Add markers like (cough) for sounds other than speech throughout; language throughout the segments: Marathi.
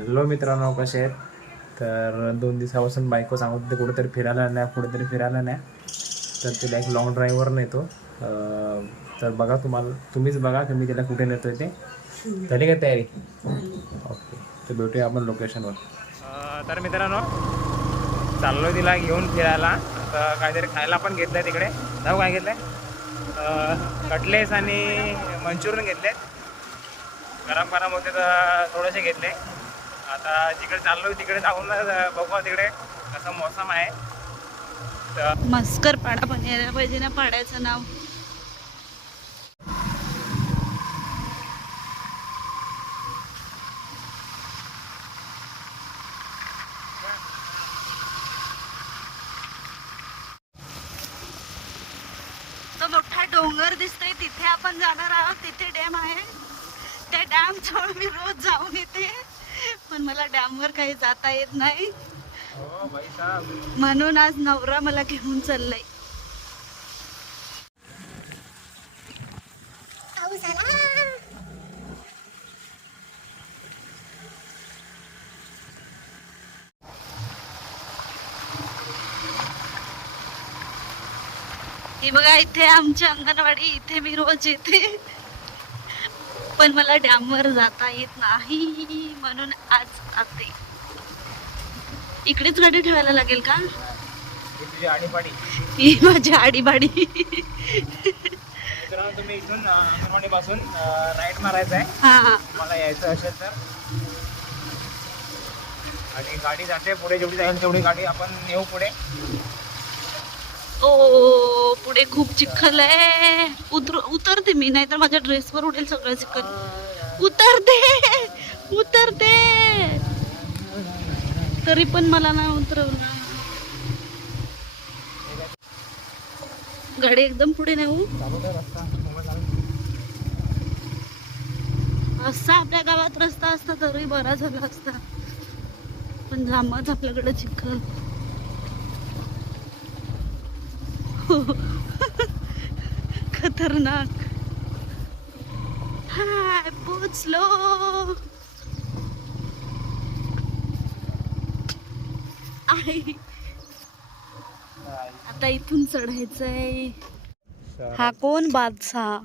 हॅलो मित्रांनो कसे आहेत? तर दोन दिवसापासून बायको सांगत होते कुठेतरी फिरायला नाही कुठेतरी फिरायला नाही. तर तिला एक लॉंग ड्राईव्हवर नेतो. तर बघा तुम्हाला तुम्हीच बघा की मी तिला कुठे नेतो आहे ते. झाली का तयारी? ओके तर भेटूया आपण लोकेशनवर तर मित्रांनो चाललो तिला घेऊन फिरायला. तर काहीतरी खायला पण घेतलंय तिकडे. जाऊ काय घेतलंय? कटलेस आणि मंचुरियन घेतले गरम गरम होते तर थोडेसे घेतले. आता जिकडे चाललो तिकडे जाऊन बघू तिकडे कसं मौसम आहे. तर मस्कर पाडा पण यायला पाहिजे ना पाड्याचं नाव. तो मोठा डोंगर दिसतोय तिथे आपण जाणार आहोत तिथे डॅम आहे. त्या डॅम जवळ मी रोज जाऊन येते. पण मला डॅमवर काही जाता येत नाही. म्हणून आज नवरा मला घेऊन चाललाय. हे बघा इथे आमची अंगणवाडी इथे मी रोज येते. पण मला डॅमवर जाता येत नाही म्हणून आज जाते. इकडेच गाडी ठेवायला लागेल का? ही ही माझी आडीबाडी मित्रांनो तुम्ही इथून अंगणवाडी पासून राईट मारायचं आहे. हा मला यायचं असेल तर. आणि गाडी जाते पुढे जेवढी जाईल तेवढी गाडी आपण नेऊ पुढे. ओ पुढे खूप चिखल आहे. उतर उतरते मी नाहीतर माझ्या ड्रेसवर उडेल सगळं चिखल. उतरते उतरते. तरी पण मला ना उतरवलं गाडी एकदम पुढे नेऊ. असा आपल्या गावात रस्ता असता तरी बरा झाला असता. पण जामच आपल्याकडे चिखल. (laughs) खतरनाक. हाय पोचलो. आता इथून चढायचंय. हा कोण बादशाह?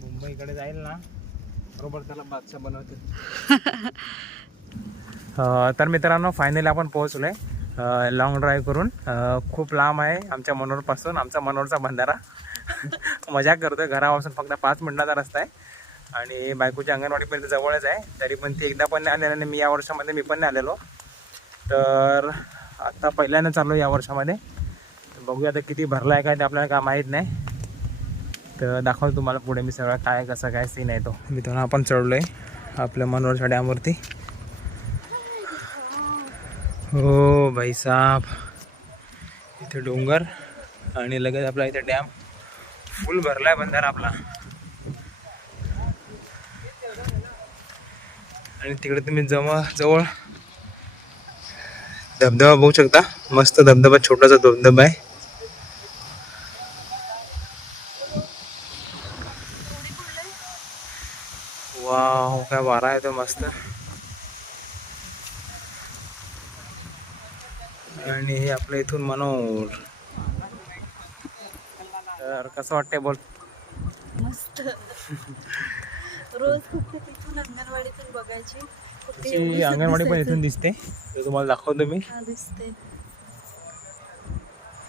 मुंबईकडे जाईल ना. बरोबर त्याला बादशाह बनवते (laughs) तर मित्रांनो फायनली आपण पोहोचलो आहे लॉंग ड्राईव्ह करून खूप लांब आहे आमच्या मनोरपासून आमचा मनोरचा बंधारा (laughs) मजा करतोय घरापासून फक्त पाच मिनिटाचा रस्ता आहे. आणि बायकोच्या अंगणवाडीपर्यंत जवळच आहे तरी पण ती एकदा पण नाही आलेलं आणि मी या वर्षामध्ये मी पण नाही आलेलो. तर आत्ता पहिल्यांदा चाललो या वर्षामध्ये. बघूया आता किती भरला आहे काय ते आपल्याला काय माहीत नाही. तर दाखवतो तुम्हाला पुढे मी सगळं काय कसं काय सीन आहे तो. मित्रांनो आपण आहे आपल्या मनोरच्या डॅमवरती हो भाई साहब. इथे डोंगर आणि लगेच आपला इथे डॅम फुल भरलाय बंधारा आपला. आणि तिकडे तुम्ही जवळ जवळ धबधबा बघू शकता. मस्त धबधबा छोटासा धबधबा आहे. वाव काय वारा आहे तो मस्त. आणि हे आपलं इथून मनोर तर कसं वाटतंय बोल? मस्त. रोज तिथून अंगणवाडीतून बघायची. तशी अंगणवाडी पण. इथून दिसते. तर तुम्हाला दाखवतो मी. दिसते.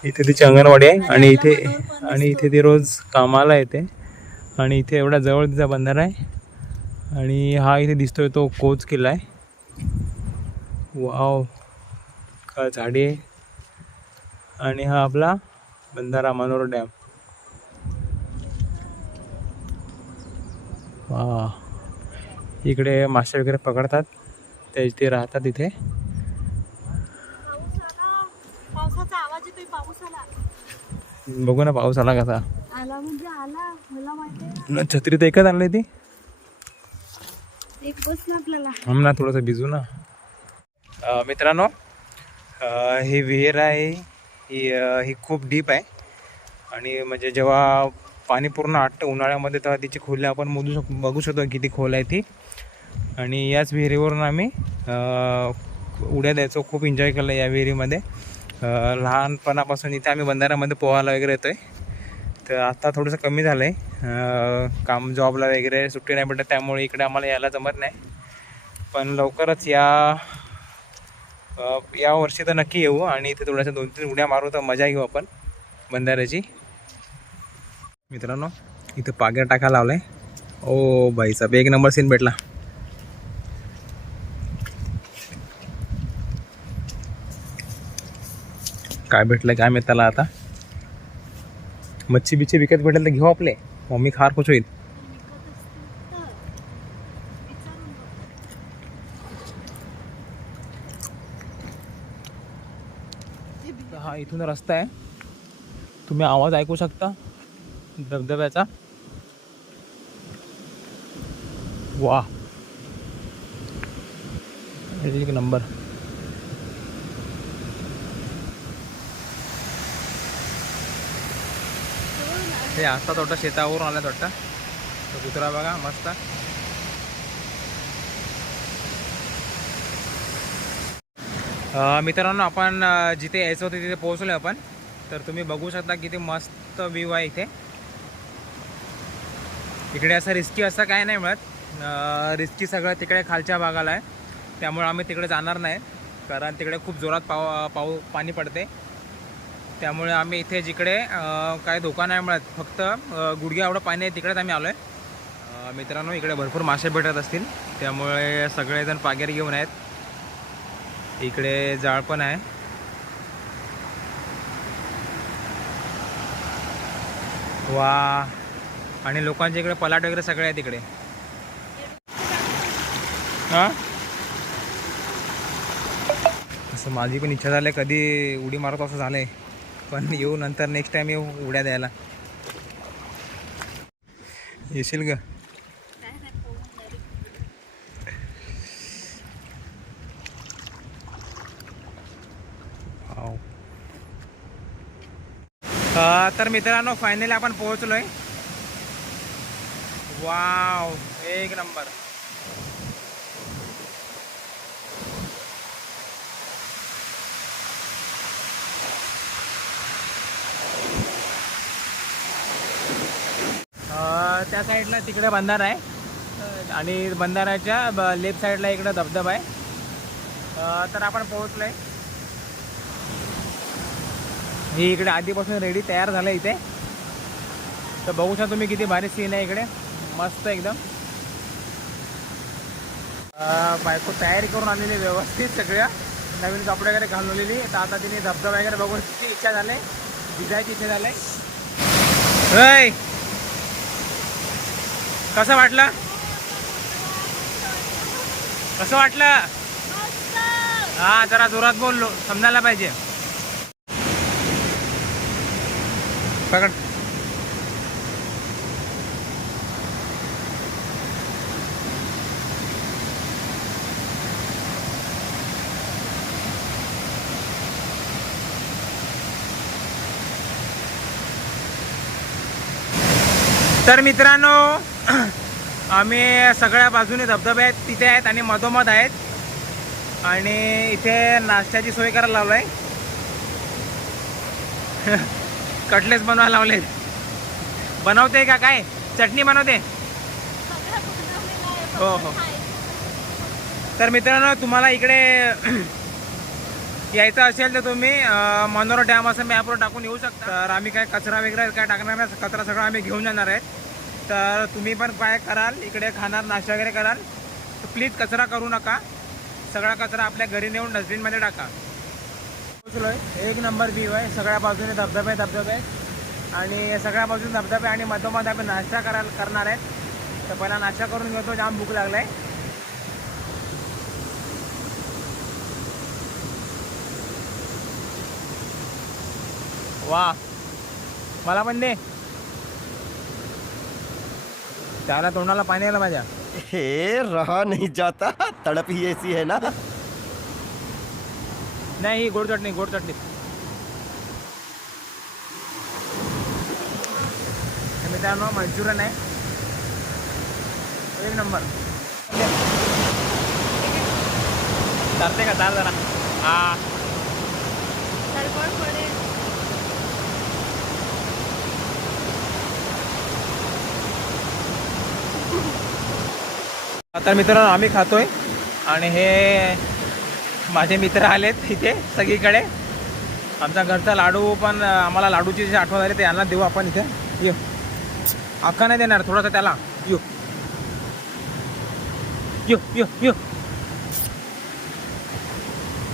इथे तिची अंगणवाडी आहे आणि इथे आणि इथे ती रोज कामाला येते. आणि इथे एवढा जवळ तिचा बंधारा आहे. आणि हा इथे दिसतोय तो कोच किल्ला आहे. वाव. झाडी आणि हा आपला बंधारा मनोर डॅम. वा इकडे मासे वगैरे पकडतात. ते ते राहतात इथे. बघू ना पाऊस आला कसा म्हणजे छत्री तर एकच आणली ती एक बस ना थोडंसं भिजू ना. मित्रांनो ही विहीर आहे ही ही खूप डीप आहे. आणि म्हणजे जेव्हा पाणी पूर्ण आटतं उन्हाळ्यामध्ये तेव्हा तिची खोली आपण मोजू शक बघू शकतो किती खोल आहे ती. आणि याच विहिरीवरून आम्ही उड्या द्यायचो खूप एन्जॉय केलं या विहिरीमध्ये. लहानपणापासून इथे आम्ही बंधाऱ्यामध्ये पोहायला वगैरे येतो आहे तर आत्ता थोडंसं कमी झालं आहे काम जॉबला वगैरे सुट्टी नाही भेटत त्यामुळे इकडे आम्हाला यायला जमत नाही. पण लवकरच या या वर्षी तर नक्की येऊ आणि इथे थोड्याशा दोन तीन उड्या मारू तर मजा घेऊ आपण. बंधाऱ्याची. मित्रांनो इथे पाग्या टाका लावलाय. ओ बाईचा एक नंबर सीन भेटला. काय भेटलं काय माहीत त्याला आता. मच्छी बिच्छी विकत भेटेल तर घेऊ आपले. मम्मी खार खुश होईल तर हा इथून रस्ता आहे. तुम्ही आवाज ऐकू शकता? धबधब्याचा? वा एक नंबर. हे असता थोडं शेतावरून आला वाटतं. तो कुत्रा बघा मस्त. मित्रांनो आपण जिथे यायचं होतं तिथे पोहोचलो आपण. तर तुम्ही बघू शकता किती मस्त व्ह्यू आहे इथे. इकडे असं रिस्की असं काय नाही मिळत. रिस्की सगळं तिकडे खालच्या भागाला आहे. त्यामुळे आम्ही तिकडे जाणार नाही. कारण तिकडे खूप जोरात पाव पाऊ पाणी पडते. त्यामुळे आम्ही इथे जिकडे काय धोका नाही मिळत. फक्त गुडघ्या एवढं पाणी आहे तिकडेच आम्ही आलो आहे मित्रांनो इकडे भरपूर मासे भेटत असतील. त्यामुळे सगळेजण पागेर घेऊन आहेत. इकडे जाळ पण आहे. वा. आणि लोकांच्या इकडे पलाट वगैरे सगळे आहेत इकडे. हा? असं माझी पण इच्छा झाली कधी उडी मारत असं झालंय. पण येऊ नंतर नेक्स्ट टाइम येऊ उड्या द्यायला. येशील ग? तर मित्रांनो फायनली आपण पोहोचलोय. वाव एक नंबर त्या साईडला तिकडे बंधारा आहे. आणि बंधाऱ्याच्या लेफ्ट साईडला इकडे धबधबा आहे. तर आपण पोहोचलोय. ही इकडे आधीपासून रेडी तयार झालं इथे. तर बघू शकता तुम्ही किती भारी सीन आहे इकडे. मस्त एकदम. बायको तयारी करून आलेली व्यवस्थित सगळ्या. नवीन कपडे वगैरे घालवलेली तर आता तिने धबधबा वगैरे बघून तिची इच्छा झाली. भिजायची इच्छा झाली. होय. कसं वाटलं? कसं वाटलं? हा जरा जोरात बोललो. समजायला पाहिजे. पकड. तर मित्रांनो (clears throat) आम्ही सगळ्या बाजूने धबधबे आहेत तिथे आहेत आणि मधोमध आहेत. आणि इथे नाश्त्याची सोय करायला लावलं आहे (laughs) कटलेस बनवायला लावले बनवते का काय? चटणी बनवते? हो हो. तर मित्रांनो तुम्हाला इकडे (clears throat) यायचं असेल तर तुम्ही अं, मनोरा डॅम असं मॅपवर टाकून येऊ शकता. तर आम्ही काय कचरा वगैरे काय टाकणार नाही कचरा सगळं आम्ही घेऊन जाणार आहे. तर तुम्ही पण काय कराल इकडे खाणार नाश्ता वगैरे कराल. तर प्लीज कचरा करू नका. सगळा कचरा आपल्या घरी नेऊन डस्टबिनमध्ये टाका. पोचलोय एक नंबर व्ह्यू आहे. सगळ्या बाजूने धबधबे धबधबे. आहेत आणि सगळ्या बाजूने धबधबे आणि मधोमध आम्ही नाश्ता करा करणार आहेत तर पहिला नाश्ता करून घेतो. जाम भूक लागलाय वा. मला पण दे. त्याला तोंडाला पाणी आलं माझ्या. हे रहा नहीं जाता. तड़प ही ऐसी है ना. नाही ही गोड चटणी गोड चटणी मित्रांनो मंचुरियन आहे. एक नंबर. चालते का? चाल जरा. हा. आता मित्रांनो आम्ही खातोय. आणि हे माझे मित्र आलेत इथे सगळीकडे. आमचा घरचा लाडू पण आम्हाला लाडूची जी आठवण झाली ते यांना देऊ आपण इथे. ये. अख्खा नाही देणार थोडासा त्याला. यो. यो यो यो.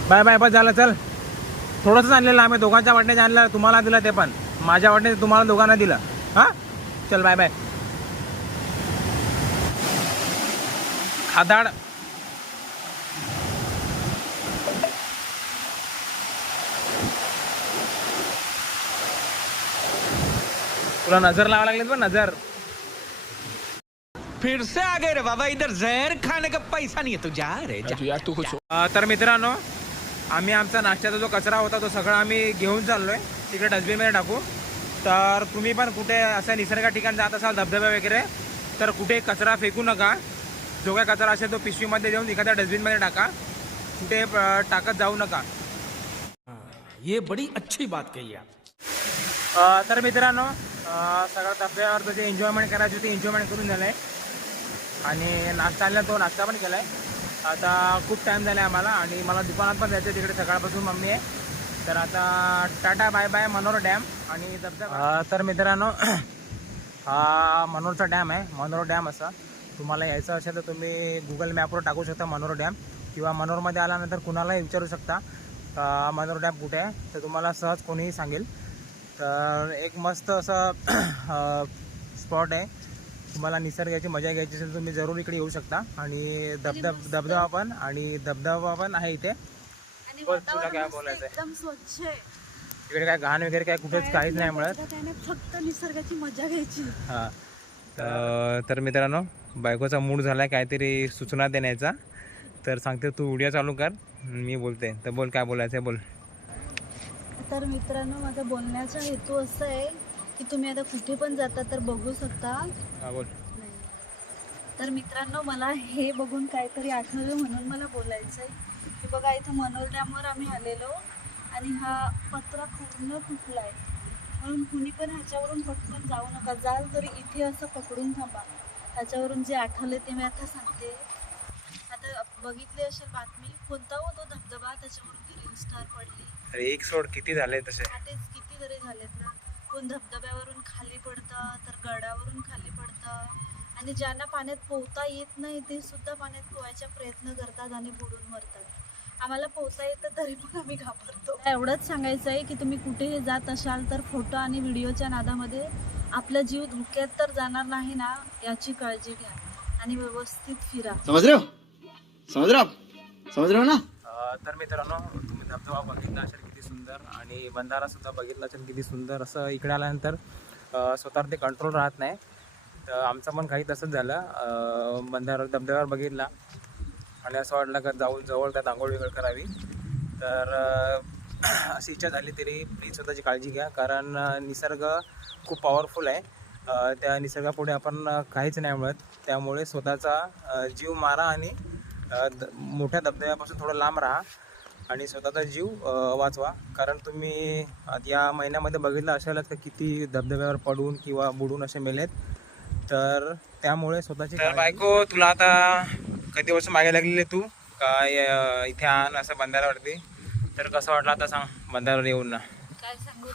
बाय बाय बस झालं चल. थोडंसंच आणलेलं आम्ही दोघांच्या वाटण्याचे आणलं तुम्हाला दिलं ते पण. माझ्या वाटण्याचे तुम्हाला दोघांना दिलं. हां? चल बाय बाय. खादाड. तुला नजर लावा लागली पण नजर. फिर से आ गए रे बाबा इधर जहर खाने का पैसा नहीं है तू जा रे जा अ, तर मित्रांनो आम्ही आमचा नाश्त्याचा जो कचरा होता तो सगळा आम्ही घेऊन चाललोय. तिकडे डस्टबिनमध्ये टाकू. तर तुम्ही पण कुठे असं निसर्ग ठिकाणी जात असाल धबधबे वगैरे तर कुठे कचरा फेकू नका. जो काय कचरा असेल तो पिशवीमध्ये देऊन एखाद्या डस्टबिनमध्ये टाका. कुठे टाकत जाऊ नका. ये बड़ी अच्छी बात कही आप। तर मित्रांनो सगळ्यात आपल्यावर धबधब्यावर जे एन्जॉयमेंट करायची होती एन्जॉयमेंट करून झालं आहे आणि नाश्ता आणला तो नाश्ता पण केला आहे आता खूप टाईम झाला आहे आम्हाला आणि मला दुकानात पण जायचं आहे तिकडे. सकाळपासून मम्मी आहे. तर आता tata bye bye Manor dam आणि धबधबा तर मित्रांनो हा मनोरचा डॅम आहे. मनोर डॅम असा. तुम्हाला यायचं असेल तर तुम्ही गुगल मॅपवर टाकू शकता मनोर डॅम. किंवा मनोरमध्ये आल्यानंतर कुणालाही विचारू शकता मनोर डॅम कुठे आहे. तर तुम्हाला सहज कोणीही सांगेल. तर एक मस्त असं स्पॉट (clears throat) आहे. तुम्हाला निसर्गाची मजा घ्यायची असेल तर तुम्ही जरूर इकडे येऊ शकता. आणि धबधब धबधबा पण आणि धबधबा पण आहे इथे. आणि बोल, तुला काय स्वच्छ आहे. इकडे काय घाण वगैरे काय कुठेच काहीच नाही मिळत. फक्त निसर्गाची मजा घ्यायची. हां. तर तर मित्रांनो बायकोचा मूड झाला आहे काहीतरी सूचना देण्याचा. तर सांगते तू व्हिडिओ चालू कर. मी बोलते. तर बोल काय बोलायचं आहे बोल. तर मित्रांनो माझा बोलण्याचा हेतू असा आहे की तुम्ही आता कुठे पण जाता तर बघू शकता. तर मित्रांनो मला हे बघून काहीतरी आठवलं म्हणून मला बोलायचं आहे की बघा इथं मनोर डॅमवर आम्ही आलेलो आणि हा पत्रा पूर्ण फुटला आहे म्हणून कुणी पण ह्याच्यावरून पटकन जाऊ नका. जाल तरी इथे असं पकडून थांबा. ह्याच्यावरून जे आठवले ते मी आता सांगते. आता बघितली असेल बातमी कोणता हो तो धबधबा? त्याच्यावरून ती रील स्टार पडली. अरे एक सोड किती झाले तसे? हा तेच कितीतरी झालेत ना. कोण धबधब्यावरून खाली पडतं तर गडावरून खाली पडतं. आणि ज्यांना पाण्यात पोहता येत नाही ते सुद्धा पाण्यात पोहायचा प्रयत्न करतात आणि बुडून मरतात. आम्हाला पोहता येतं तरी पण आम्ही घाबरतो. एवढंच सांगायचं आहे की तुम्ही कुठेही जात असाल तर फोटो आणि व्हिडिओच्या नादामध्ये आपला जीव धोक्यात तर जाणार नाही ना याची काळजी घ्या आणि व्यवस्थित फिरा. रहे हो? समझ रहे हो ना? तर मित्रांनो तुम्ही धबधबा बघितला असेल किती सुंदर आणि बंधारा सुद्धा बघितला असेल किती सुंदर असं इकडे आल्यानंतर स्वतःवर ते कंट्रोल राहत नाही. तर आमचं पण काही तसंच झालं. बंधारा धबधब्यावर बघितला. आणि असं वाटलं का जाऊन जवळ त्यात आंघोळ वेगळ करावी. तर (clears throat) अशी इच्छा झाली तरी प्लीज स्वतःची काळजी घ्या. कारण निसर्ग खूप पॉवरफुल आहे. त्या निसर्गापुढे आपण काहीच नाही मिळत त्यामुळे स्वतःचा जीव मारा आणि मोठ्या धबधब्यापासून थोडं लांब राहा आणि स्वतःचा जीव वाचवा. कारण तुम्ही या महिन्यामध्ये बघितलं असेलच का किती धबधब्यावर पडून किंवा बुडून असे मेलेत. तर त्यामुळे स्वतःची बायको तुला आता कधी वर्ष मागे लागलेले तू? काय इथे आण असं बंधाऱ्यावरती. तर कसं वाटलं आता सांग बंधाऱ्यावर येऊन ना. काय सांगू?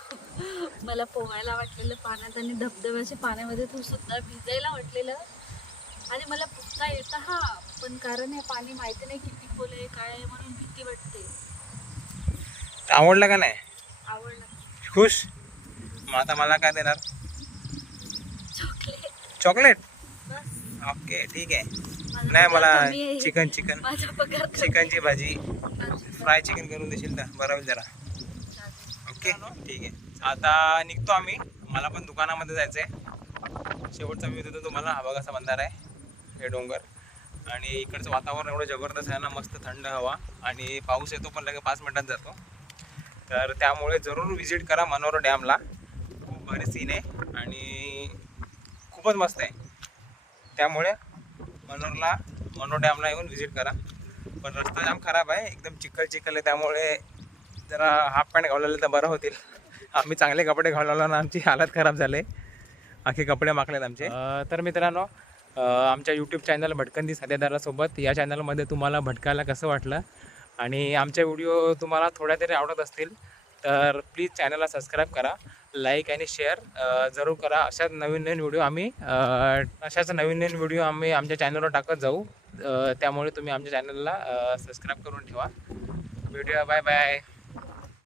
मला पोहायला वाटलेलं पाण्यात आणि धबधब्याच्या पाण्यामध्ये तू सुद्धा भिजायला वाटलेलं. आणि मला पोहता येतं हा पण कारण हे पाणी माहिती नाही किती खोल आहे काय आहे म्हणून भीती वाटते. आवडलं का नाही? आवडलं. खुश? मग आता मला काय देणार? चॉकलेट. चॉकलेट? बस. ओके ठीक आहे. नाही मला. Chicken chicken. माझा पगार कमी चिकनची भाजी. फ्राय चिकन करून देशील तर बरं होईल जरा. ओके ठीक आहे. आता निघतो आम्ही. मला पण दुकानामध्ये जायचं आहे शेवटचा व्ह्यू देतो तुम्हाला हा बघा असा बंधार आहे. हे डोंगर. आणि इकडचं वातावरण एवढं जबरदस्त आहे ना मस्त थंड हवा. आणि पाऊस येतो पण लगेच पाच मिनटात जातो. तर त्यामुळे जरूर व्हिजिट करा मनोर डॅमला. खूप भारी सीन आहे आणि खूपच मस्त आहे. त्यामुळे मनोरला मनोर डॅमला येऊन व्हिजिट करा. पण रस्ता जाम खराब आहे एकदम चिखल चिखल आहे. त्यामुळे जरा हाफ पॅन्ट घालवले तर बरं होतील. आम्ही चांगले कपडे घालवलं ना आमची हालत खराब झाले. आखे कपडे माकलेत आमचे. तर मित्रांनो आमच्या यूट्यूब चॅनल भटकंदी साथीदारासोबत या चॅनलमध्ये तुम्हाला भटकायला कसं वाटलं? आणि आमचे व्हिडिओ तुम्हाला थोड्या तरी आवडत असतील तर प्लीज चॅनलला सबस्क्राईब करा लाईक आणि शेअर जरूर करा. अशाच नवीन नवीन व्हिडिओ आम्ही अशाच नवीन नवीन व्हिडिओ आम्ही आमच्या चॅनलवर टाकत जाऊ. त्यामुळे तुम्ही आमच्या चॅनलला सबस्क्राईब करून ठेवा. Video bye bye